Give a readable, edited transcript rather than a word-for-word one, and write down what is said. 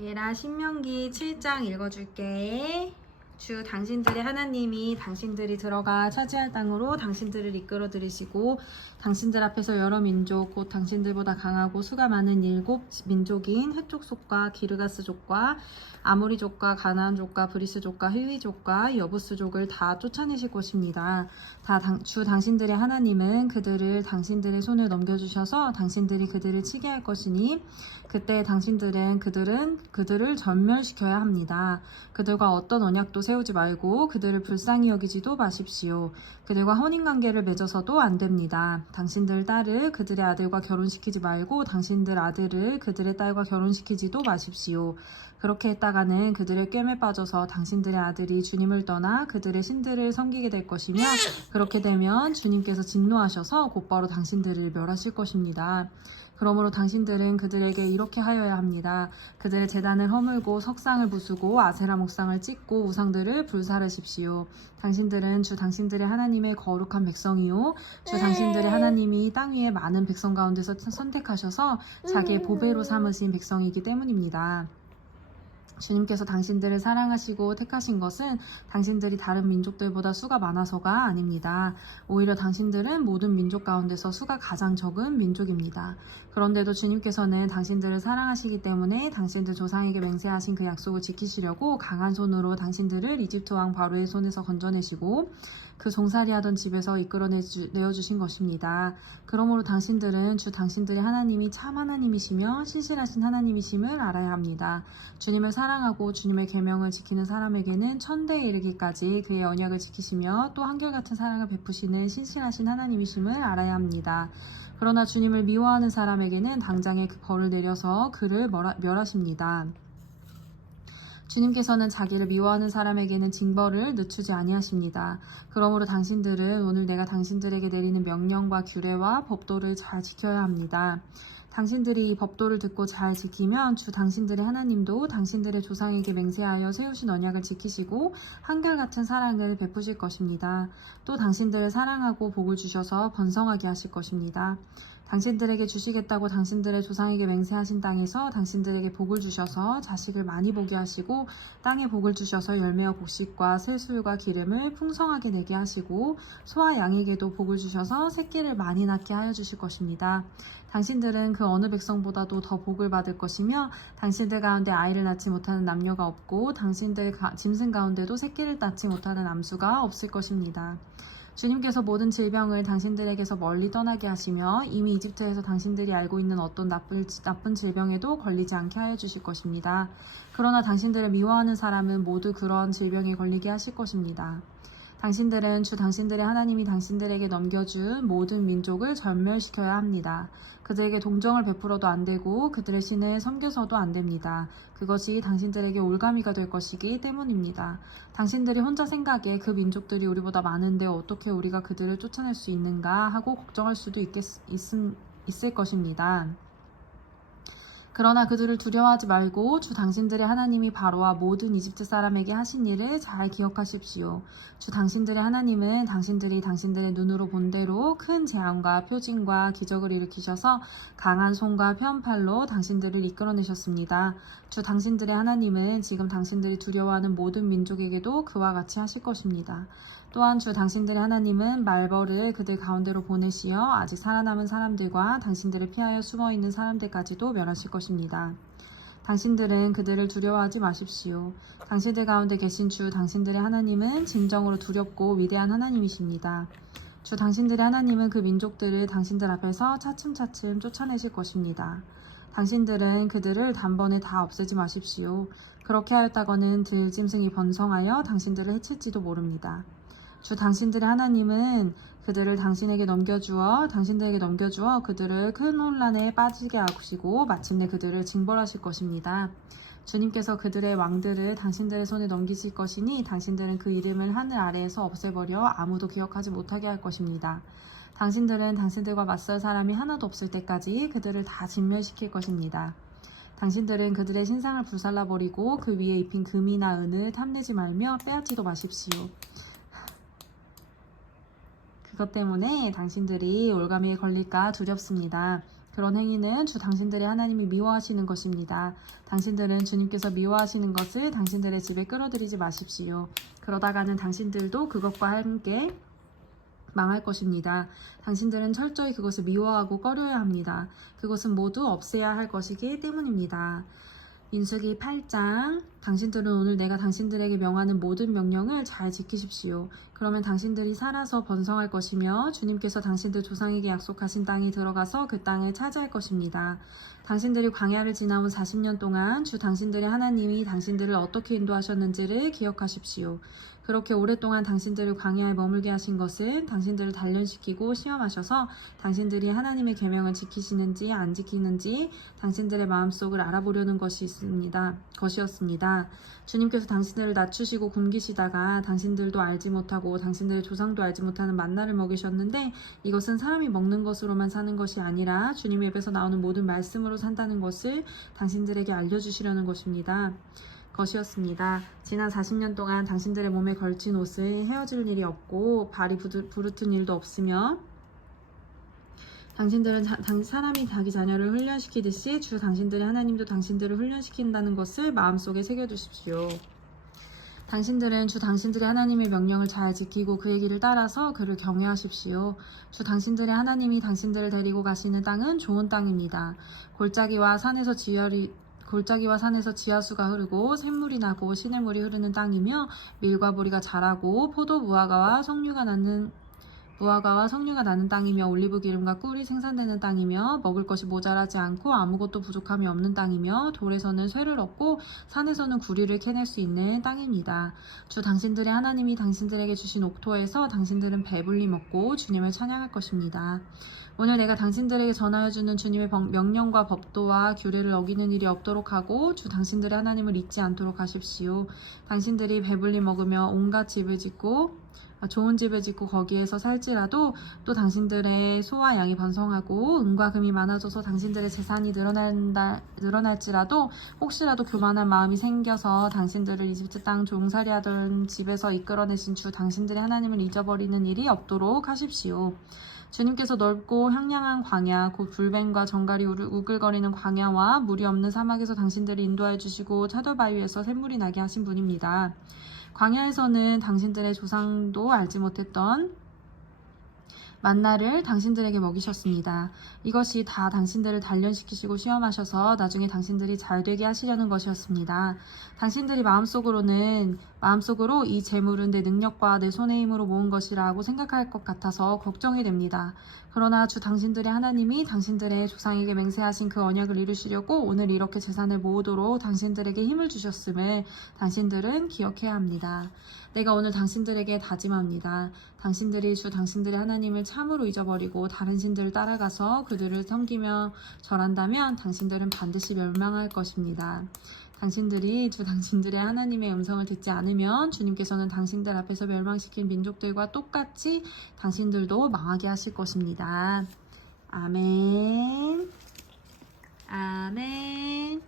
얘라 신명기 7장 읽어줄게. 주 당신들의 하나님이 당신들이 들어가 차지할 땅으로 당신들을 이끌어 들이시고 당신들 앞에서 여러 민족 곧 당신들보다 강하고 수가 많은 7민족인 헷족속과 기르가스족과 아모리족과 가나안족과 브리스족과 히위족과 여부스족을 다 쫓아내실 것입니다. 주 당신들의 하나님은 그들을 당신들의 손에 넘겨주셔서 당신들이 그들을 치게 할 것이니 그때 당신들은 그들을 전멸시켜야 합니다. 그들과 어떤 언약도 세우지 말고 그들을 불쌍히 여기지도 마십시오. 그들과 혼인관계를 맺어서도 안 됩니다. 당신들 딸을 그들의 아들과 결혼시키지 말고 당신들 아들을 그들의 딸과 결혼시키지도 마십시오. 그렇게 했다가는 그들의 꿰매 빠져서 당신들의 아들이 주님을 떠나 그들의 신들을 섬기게 될 것이며 그렇게 되면 주님께서 진노하셔서 곧바로 당신들을 멸하실 것입니다. 그러므로 당신들은 그들에게 이렇게 하여야 합니다. 그들의 제단을 허물고 석상을 부수고 아세라 목상을 찢고 우상들을 불사르십시오. 당신들은 주 당신들의 하나님의 거룩한 백성이요 주 당신들의 하나님이 땅 위에 많은 백성 가운데서 선택하셔서 자기의 보배로 삼으신 백성이기 때문입니다. 주님께서 당신들을 사랑하시고 택하신 것은 당신들이 다른 민족들보다 수가 많아서가 아닙니다. 오히려 당신들은 모든 민족 가운데서 수가 가장 적은 민족입니다. 그런데도 주님께서는 당신들을 사랑하시기 때문에 당신들 조상에게 맹세하신 그 약속을 지키시려고 강한 손으로 당신들을 이집트 왕 바로의 손에서 건져내시고 그 종살이하던 집에서 이끌어내어주신 것입니다. 그러므로 당신들은 주 당신들의 하나님이 참 하나님이시며 신실하신 하나님이심을 알아야 합니다. 주님을 사랑하고 주님의 계명을 지키는 사람에게는 천대에 이르기까지 그의 언약을 지키시며 또 한결같은 사랑을 베푸시는 신실하신 하나님이심을 알아야 합니다. 그러나 주님을 미워하는 사람에게는 당장에 그 벌을 내려서 그를 멸하십니다. 주님께서는 자기를 미워하는 사람에게는 징벌을 늦추지 아니하십니다. 그러므로 당신들은 오늘 내가 당신들에게 내리는 명령과 규례와 법도를 잘 지켜야 합니다. 당신들이 이 법도를 듣고 잘 지키면 주 당신들의 하나님도 당신들의 조상에게 맹세하여 세우신 언약을 지키시고 한결같은 사랑을 베푸실 것입니다. 또 당신들을 사랑하고 복을 주셔서 번성하게 하실 것입니다. 당신들에게 주시겠다고 당신들의 조상에게 맹세하신 땅에서 당신들에게 복을 주셔서 자식을 많이 보게 하시고 땅에 복을 주셔서 열매와 곡식과 새술과 기름을 풍성하게 내게 하시고 소와 양에게도 복을 주셔서 새끼를 많이 낳게 하여 주실 것입니다. 당신들은 그 어느 백성보다도 더 복을 받을 것이며 당신들 가운데 아이를 낳지 못하는 남녀가 없고 당신들 짐승 가운데도 새끼를 낳지 못하는 암수가 없을 것입니다. 주님께서 모든 질병을 당신들에게서 멀리 떠나게 하시며 이미 이집트에서 당신들이 알고 있는 어떤 나쁜 질병에도 걸리지 않게 하여 주실 것입니다. 그러나 당신들을 미워하는 사람은 모두 그런 질병에 걸리게 하실 것입니다. 당신들은 주 당신들의 하나님이 당신들에게 넘겨준 모든 민족을 전멸시켜야 합니다. 그들에게 동정을 베풀어도 안 되고 그들의 신을 섬겨서도 안 됩니다. 그것이 당신들에게 올가미가 될 것이기 때문입니다. 당신들이 혼자 생각에 그 민족들이 우리보다 많은데 어떻게 우리가 그들을 쫓아낼 수 있는가 하고 걱정할 수도 있을 것입니다. 그러나 그들을 두려워하지 말고 주 당신들의 하나님이 바로와 모든 이집트 사람에게 하신 일을 잘 기억하십시오. 주 당신들의 하나님은 당신들이 당신들의 눈으로 본 대로 큰 재앙과 표징과 기적을 일으키셔서 강한 손과 편팔로 당신들을 이끌어내셨습니다. 주 당신들의 하나님은 지금 당신들이 두려워하는 모든 민족에게도 그와 같이 하실 것입니다. 또한 주 당신들의 하나님은 말벌을 그들 가운데로 보내시어 아직 살아남은 사람들과 당신들을 피하여 숨어있는 사람들까지도 멸하실 것입니다. 당신들은 그들을 두려워하지 마십시오. 당신들 가운데 계신 주 당신들의 하나님은 진정으로 두렵고 위대한 하나님이십니다. 주 당신들의 하나님은 그 민족들을 당신들 앞에서 차츰차츰 쫓아내실 것입니다. 당신들은 그들을 단번에 다 없애지 마십시오. 그렇게 하였다거는 들짐승이 번성하여 당신들을 해칠지도 모릅니다. 주 당신들의 하나님은 그들을 당신들에게 넘겨주어 그들을 큰 혼란에 빠지게 하시고 마침내 그들을 징벌하실 것입니다. 주님께서 그들의 왕들을 당신들의 손에 넘기실 것이니 당신들은 그 이름을 하늘 아래에서 없애버려 아무도 기억하지 못하게 할 것입니다. 당신들은 당신들과 맞설 사람이 하나도 없을 때까지 그들을 다 진멸시킬 것입니다. 당신들은 그들의 신상을 불살라버리고 그 위에 입힌 금이나 은을 탐내지 말며 빼앗지도 마십시오. 그것 때문에 당신들이 올가미에 걸릴까 두렵습니다. 그런 행위는 주 당신들의 하나님이 미워하시는 것입니다. 당신들은 주님께서 미워하시는 것을 당신들의 집에 끌어들이지 마십시오. 그러다가는 당신들도 그것과 함께 망할 것입니다. 당신들은 철저히 그것을 미워하고 꺼려야 합니다. 그것은 모두 없애야 할 것이기 때문입니다. 민수기 8장 당신들은 오늘 내가 당신들에게 명하는 모든 명령을 잘 지키십시오. 그러면 당신들이 살아서 번성할 것이며 주님께서 당신들 조상에게 약속하신 땅에 들어가서 그 땅을 차지할 것입니다. 당신들이 광야를 지나온 40년 동안 주 당신들의 하나님이 당신들을 어떻게 인도하셨는지를 기억하십시오. 그렇게 오랫동안 당신들을 광야에 머물게 하신 것은 당신들을 단련시키고 시험하셔서 당신들이 하나님의 계명을 지키시는지 안 지키는지 당신들의 마음속을 알아보려는 것이었습니다. 주님께서 당신들을 낮추시고 굶기시다가 당신들도 알지 못하고 당신들의 조상도 알지 못하는 만나를 먹이셨는데 이것은 사람이 먹는 것으로만 사는 것이 아니라 주님의 입에서 나오는 모든 말씀으로 산다는 것을 당신들에게 알려주시려는 것이었습니다. 지난 40년 동안 당신들의 몸에 걸친 옷을 헤어질 일이 없고 발이 부르튼 일도 없으며 당신들은 사람이 자기 자녀를 훈련시키듯이 주 당신들의 하나님도 당신들을 훈련시킨다는 것을 마음속에 새겨두십시오. 당신들은 주 당신들의 하나님의 명령을 잘 지키고 그의 길을 따라서 그를 경외하십시오. 주 당신들의 하나님이 당신들을 데리고 가시는 땅은 좋은 땅입니다. 골짜기와 산에서 지하수가 흐르고 샘물이 나고 시냇물이 흐르는 땅이며 밀과 보리가 자라고 포도 무화과와 석류가 나는 땅이며 올리브 기름과 꿀이 생산되는 땅이며 먹을 것이 모자라지 않고 아무것도 부족함이 없는 땅이며 돌에서는 쇠를 얻고 산에서는 구리를 캐낼 수 있는 땅입니다. 주 당신들의 하나님이 당신들에게 주신 옥토에서 당신들은 배불리 먹고 주님을 찬양할 것입니다. 오늘 내가 당신들에게 전하여주는 주님의 명령과 법도와 규례를 어기는 일이 없도록 하고 주 당신들의 하나님을 잊지 않도록 하십시오. 당신들이 배불리 먹으며 온갖 좋은 집을 짓고 거기에서 살지라도 또 당신들의 소와 양이 번성하고 은과 금이 많아져서 당신들의 재산이 늘어날지라도 혹시라도 교만한 마음이 생겨서 당신들을 이집트 땅 종살이하던 집에서 이끌어내신 주 당신들의 하나님을 잊어버리는 일이 없도록 하십시오. 주님께서 넓고 향량한 광야, 곧 불뱀과 정갈이 우글거리는 광야와 물이 없는 사막에서 당신들을 인도하여 주시고 차돌바위에서 샘물이 나게 하신 분입니다. 광야에서는 당신들의 조상도 알지 못했던 만나를 당신들에게 먹이셨습니다. 이것이 다 당신들을 단련시키시고 시험하셔서 나중에 당신들이 잘되게 하시려는 것이었습니다. 당신들이 마음속으로 이 재물은 내 능력과 내 손의 힘으로 모은 것이라고 생각할 것 같아서 걱정이 됩니다. 그러나 주 당신들의 하나님이 당신들의 조상에게 맹세하신 그 언약을 이루시려고 오늘 이렇게 재산을 모으도록 당신들에게 힘을 주셨음을 당신들은 기억해야 합니다. 내가 오늘 당신들에게 다짐합니다. 당신들이 주 당신들의 하나님을 참으로 잊어버리고 다른 신들을 따라가서 그들을 섬기며 절한다면 당신들은 반드시 멸망할 것입니다. 당신들이 주 당신들의 하나님의 음성을 듣지 않으면 주님께서는 당신들 앞에서 멸망시킨 민족들과 똑같이 당신들도 망하게 하실 것입니다. 아멘. 아멘.